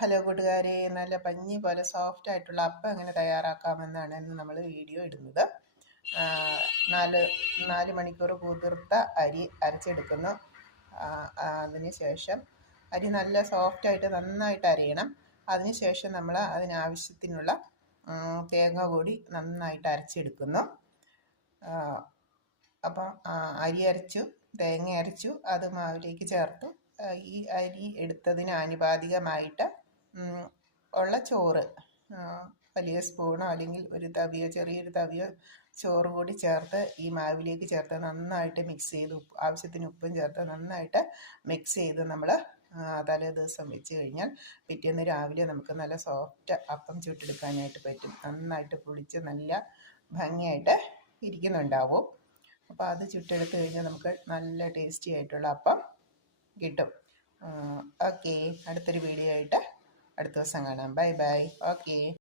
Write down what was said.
Hello കൂട്ടുകാരെ, നല്ല പഞ്ഞി പോലെ സോഫ്റ്റ് ആയിട്ടുള്ള അപ്പം എങ്ങനെ തയ്യാറാക്കാമെന്നാണ് ഇന്ന് നമ്മൾ വീഡിയോ ഇടുന്നത്. നാല് നാല് മണിക്കൂർ കുതിർത്ത അരി അരച്ചെടുക്കുന്നു. അതിനുശേഷം അരി നല്ല സോഫ്റ്റായിട്ട് നന്നായിട്ട് അരയണം. അതിനുശേഷം നമ്മൾ അതിനാവശ്യത്തിനുള്ള തേങ്ങ കൂടി നന്നായിട്ട് അരച്ചെടുക്കുന്നു. അപ്പം അരി അരച്ചു, തേങ്ങ അരച്ചു, അത് മാവിലേക്ക് ചേർത്തു. ഈ അരി എടുത്തതിന് ആനുപാതികമായിട്ട് ഉള്ള ചോറ്, വലിയ സ്പൂണോ അല്ലെങ്കിൽ ഒരു തവിയോ, ചെറിയൊരു തവിയോ ചോറ് കൂടി ചേർത്ത് ഈ മാവിലേക്ക് ചേർത്ത് നന്നായിട്ട് മിക്സ് ചെയ്ത് ആവശ്യത്തിന് ഉപ്പും ചേർത്ത് നന്നായിട്ട് മിക്സ് ചെയ്ത് നമ്മൾ തലേ ദിവസം വെച്ച് കഴിഞ്ഞാൽ പിറ്റേന്ന് രാവിലെ നമുക്ക് നല്ല സോഫ്റ്റ് അപ്പം ചുട്ടെടുക്കാനായിട്ട് പറ്റും. നന്നായിട്ട് പുളിച്ച് നല്ല ഭംഗിയായിട്ട് ഇരിക്കുന്നുണ്ടാവും. അപ്പോൾ അത് ചുട്ടെടുത്ത് കഴിഞ്ഞാൽ നമുക്ക് നല്ല ടേസ്റ്റി ആയിട്ടുള്ള അപ്പം കിട്ടും. ഓക്കെ, അടുത്തൊരു വീഡിയോ ആയിട്ട് അടുത്ത ദിവസം കാണാം. Bye bye. ഓക്കെ.